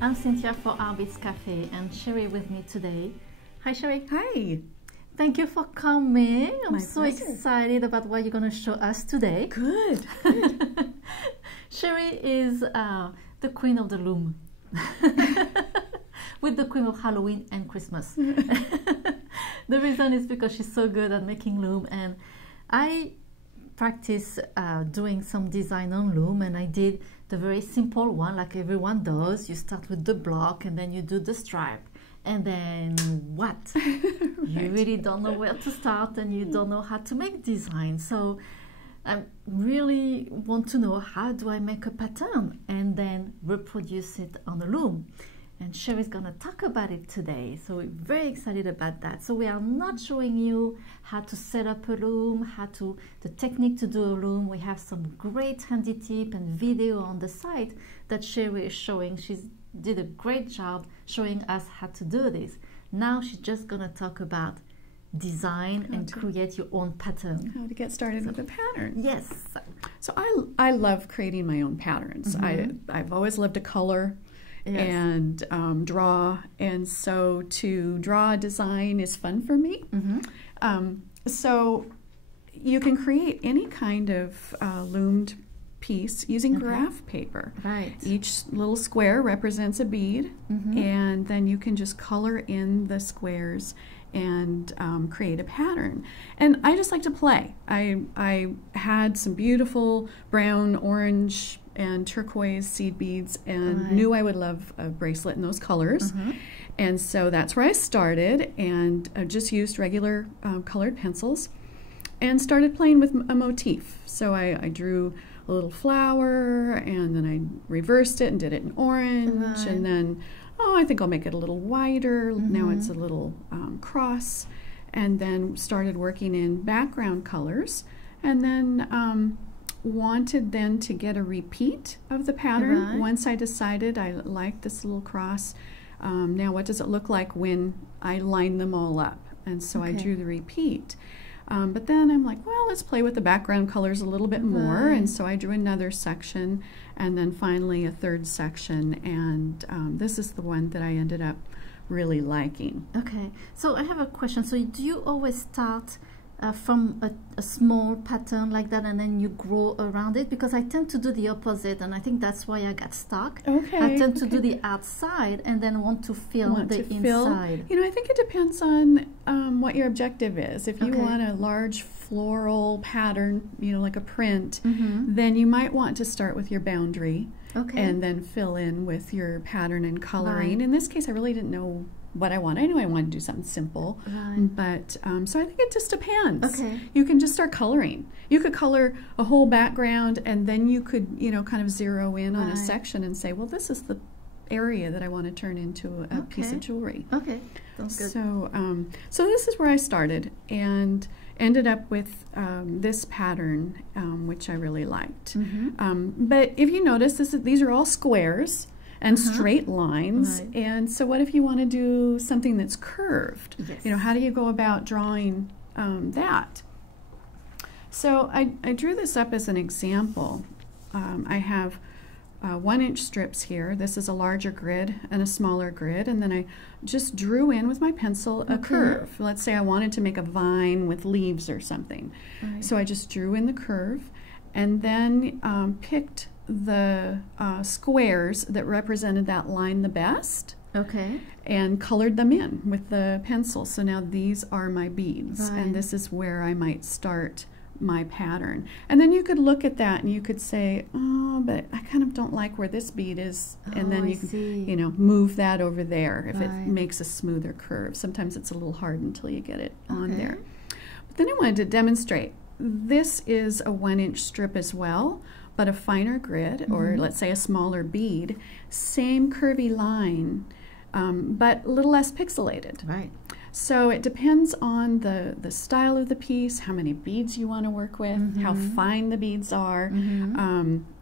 I'm Cynthia for Artbeads Cafe and Cheri with me today. Hi Cheri. Hi. Thank you for coming. I'm My so pleasure. Excited about what you're going to show us today. Good. Cheri is the queen of the loom. With the queen of Halloween and Christmas. The reason is because she's so good at making loom, and I practice doing some design on loom, and I did the very simple one like everyone does. You start with the block and then you do the stripe, and then what? Right. You really don't know where to start and you don't know how to make design. So I really want to know, how do I make a pattern and then reproduce it on a loom? And Cheri's gonna talk about it today, so we're very excited about that. So we are not showing you how to set up a loom, the technique to do a loom. We have some great handy tip and video on the site that Cheri is showing. She did a great job showing us how to do this. Now she's just gonna talk about design and create your own pattern. How to get started with a pattern. Yes. So I love creating my own patterns. I've always loved to color. Yes. And draw, and so to draw a design is fun for me. So you can create any kind of loomed piece using graph paper. Right. Each little square represents a bead, and then you can just color in the squares and create a pattern. And I just like to play. I had some beautiful brown, orange, and turquoise seed beads, and knew I would love a bracelet in those colors. And so that's where I started, and I just used regular colored pencils and started playing with a motif. So I drew a little flower, and then I reversed it and did it in orange, and then, I think I'll make it a little wider. Now it's a little cross, and then started working in background colors, and then wanted then to get a repeat of the pattern. Once I decided I liked this little cross, now what does it look like when I line them all up? And so I drew the repeat. But then I'm like, well, let's play with the background colors a little bit more. And so I drew another section, and then finally a third section, and this is the one that I ended up really liking. Okay, so I have a question. So do you always start from a small pattern like that, and then you grow around it? Because I tend to do the opposite, and I think that's why I got stuck. I tend to do the outside and then want to fill the inside. You know, I think it depends on what your objective is. If you want a large floral pattern, you know, like a print, then you might want to start with your boundary and then fill in with your pattern and coloring. In this case, I really didn't know what I want. I knew I wanted to do something simple, but so I think it just depends. You can just start coloring. You could color a whole background, and then you could, you know, kind of zero in on a section and say, well, this is the area that I want to turn into a piece of jewelry. Sounds good. So, so this is where I started, and ended up with this pattern, which I really liked. But if you notice, these are all squares and straight lines, and so what if you want to do something that's curved? You know, how do you go about drawing that? So I drew this up as an example. I have 1-inch strips here. This is a larger grid and a smaller grid, and then I just drew in with my pencil a curve. Let's say I wanted to make a vine with leaves or something. So I just drew in the curve, and then picked the squares that represented that line the best, and colored them in with the pencil. So now these are my beads, and this is where I might start my pattern. And then you could look at that and you could say, oh, but I kind of don't like where this bead is, and then you can, you know, move that over there if it makes a smoother curve. Sometimes it's a little hard until you get it on there. But then I wanted to demonstrate, this is a 1-inch strip as well, but a finer grid, or let's say a smaller bead, same curvy line, but a little less pixelated. So it depends on the style of the piece, how many beads you want to work with, how fine the beads are,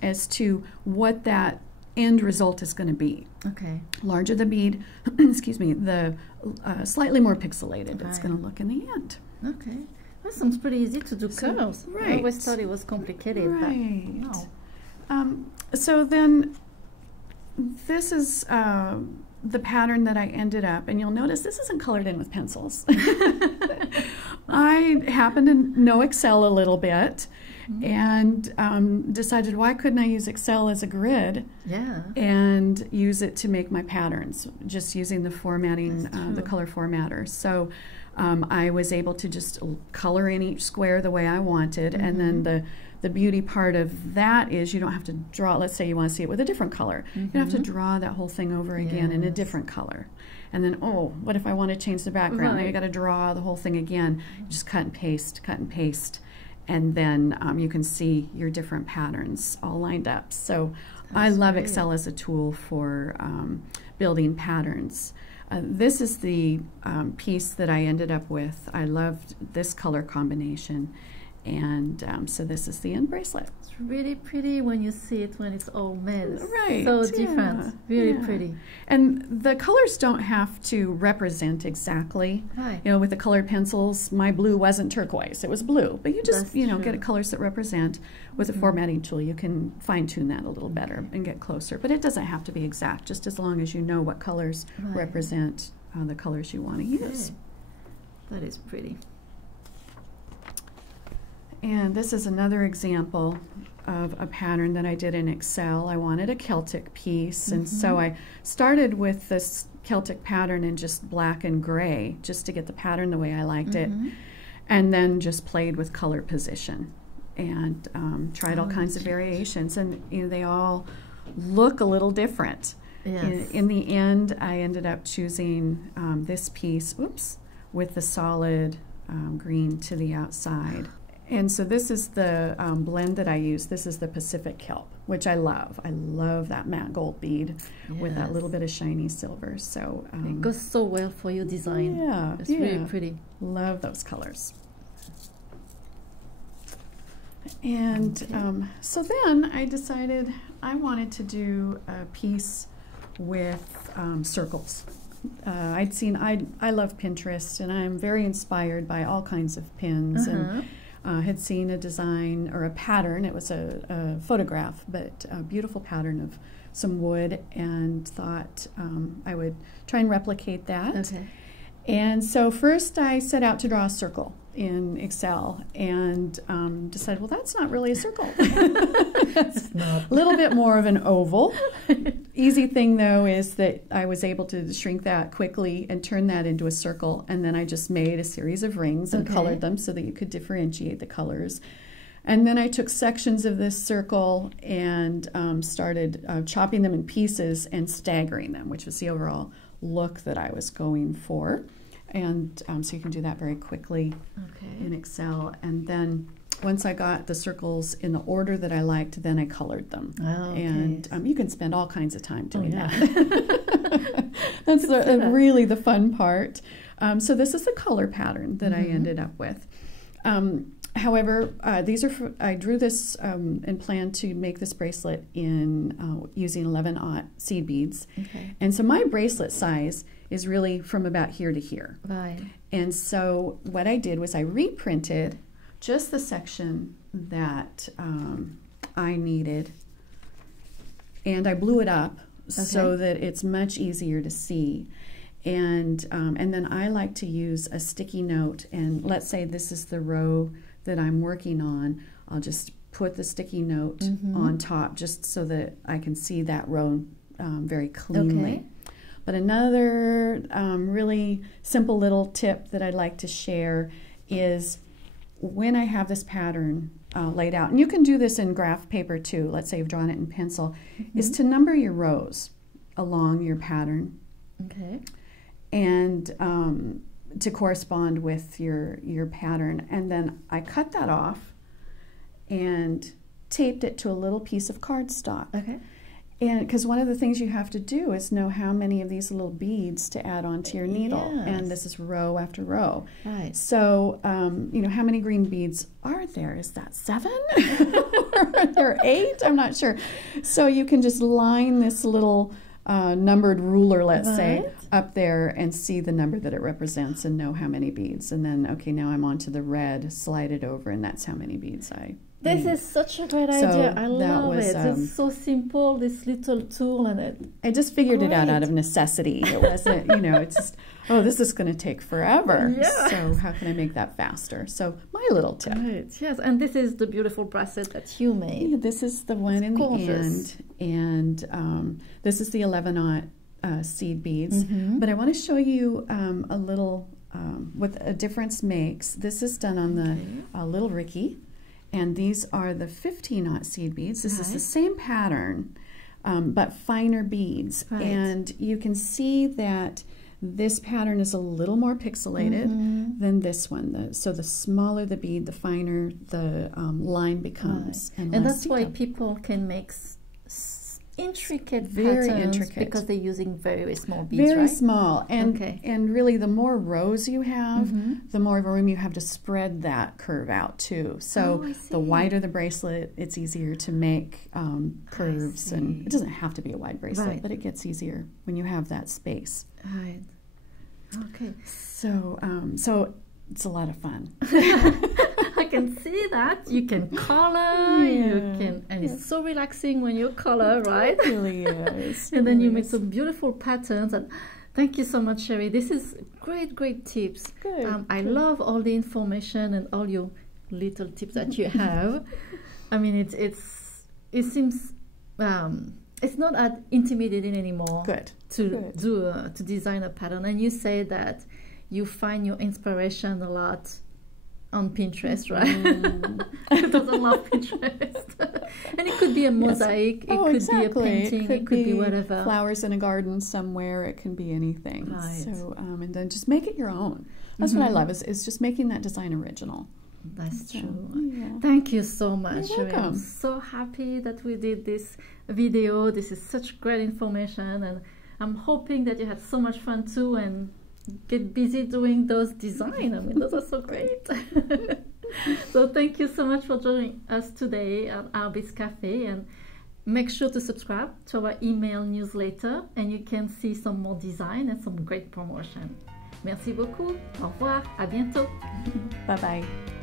as to what that end result is going to be. Larger the bead, excuse me, the slightly more pixelated it's going to look in the end. That sounds pretty easy to do curls. I always thought it was complicated. But no. So then this is the pattern that I ended up, and you'll notice this isn't colored in with pencils. I happen to know Excel a little bit, and decided why couldn't I use Excel as a grid and use it to make my patterns, just using the formatting, the color formatter. So I was able to just color in each square the way I wanted, and then the beauty part of that is you don't have to draw, let's say you want to see it with a different color. You don't have to draw that whole thing over again in a different color. And then, oh, what if I want to change the background? Now you got to draw the whole thing again. Just cut and paste, and then you can see your different patterns all lined up. So I love Excel as a tool for building patterns. This is the piece that I ended up with. I loved this color combination. And so this is the end bracelet. It's really pretty when you see it when it's all made. Right. So different. Really pretty. And the colors don't have to represent exactly. Right. You know, with the colored pencils, my blue wasn't turquoise. It was blue. But you just, get colors that represent. With a formatting tool, you can fine-tune that a little better and get closer. But it doesn't have to be exact, just as long as you know what colors represent the colors you want to use. That is pretty. And this is another example of a pattern that I did in Excel. I wanted a Celtic piece, and so I started with this Celtic pattern in just black and gray, just to get the pattern the way I liked it, and then just played with color position and tried all kinds of variations, and they all look a little different. In the end, I ended up choosing this piece, with the solid green to the outside. And so this is the blend that I use. This is the Pacific Kelp, which I love. I love that matte gold bead with that little bit of shiny silver. So it goes so well for your design. Yeah, it's really pretty. Love those colors. And so then I decided I wanted to do a piece with circles. I love Pinterest, and I'm very inspired by all kinds of pins, and had seen a design or a pattern. It was a photograph, but a beautiful pattern of some wood, and thought I would try and replicate that. And so first I set out to draw a circle in Excel, and decided, well, that's not really a circle. It's a little bit more of an oval. Easy thing, though, is that I was able to shrink that quickly and turn that into a circle, and then I just made a series of rings and colored them so that you could differentiate the colors. And then I took sections of this circle and started chopping them in pieces and staggering them, which was the overall look that I was going for. And so you can do that very quickly in Excel. And then once I got the circles in the order that I liked, then I colored them. And you can spend all kinds of time doing that. That's really the fun part. So this is the color pattern that I ended up with. However, these are I drew this and planned to make this bracelet in using 11/0 seed beads. And so my bracelet size is really from about here to here. And so what I did was I reprinted just the section that I needed, and I blew it up so that it's much easier to see. And then I like to use a sticky note, and let's say this is the row that I'm working on. I'll just put the sticky note on top just so that I can see that row very cleanly. But another really simple little tip that I'd like to share is when I have this pattern laid out, and you can do this in graph paper too, let's say you've drawn it in pencil, is to number your rows along your pattern. And to correspond with your pattern. And then I cut that off and taped it to a little piece of cardstock. And because one of the things you have to do is know how many of these little beads to add onto your needle. And this is row after row. So, how many green beads are there? Is that 7? Or are there 8? I'm not sure. So you can just line this little numbered ruler, let's say, up there and see the number that it represents and know how many beads. And then, okay, now I'm on to the red, slide it over, and that's how many beads I This is such a great idea. I love it. It's so simple, this little tool, and I just figured it out of necessity. It wasn't, you know, it's just, oh, this is going to take forever. Yeah. So how can I make that faster? So my little tip. Right. Yes, and this is the beautiful bracelet that you made. Yeah, this is the one in the end, and this is the 11-aught seed beads. But I want to show you a little what a difference makes. This is done on the Little Ricky. And these are the 15-aught seed beads. This is the same pattern, but finer beads. Right. And you can see that this pattern is a little more pixelated than this one. So the smaller the bead, the finer the line becomes. Right. And that's why people can make intricate patterns because they're using very small beads, very small, and really the more rows you have, the more room you have to spread that curve out too. So the wider the bracelet, it's easier to make curves, and it doesn't have to be a wide bracelet, but it gets easier when you have that space. Right. Okay. So so it's a lot of fun. I can see that. You can color, and it's so relaxing when you color, right? It really is. And then you make some beautiful patterns. And thank you so much, Cheri. This is great tips. Good. I love all the information and all your little tips that you have. I mean, it seems it's not as intimidating anymore. To design a pattern. And you say that you find your inspiration a lot on Pinterest, right? Who doesn't love Pinterest? And it could be a mosaic, it could be a painting, it could be whatever. Flowers in a garden somewhere, it can be anything. Right. So, and then just make it your own. That's what I love, is just making that design original. That's true. Yeah. Thank you so much. You're welcome. I'm so happy that we did this video. This is such great information, and I'm hoping that you had so much fun too, and get busy doing those designs. I mean, those are so great. So thank you so much for joining us today at Artbeads Cafe, and make sure to subscribe to our email newsletter, and you can see some more design and some great promotion. Merci beaucoup. Au revoir. À bientôt. Bye bye.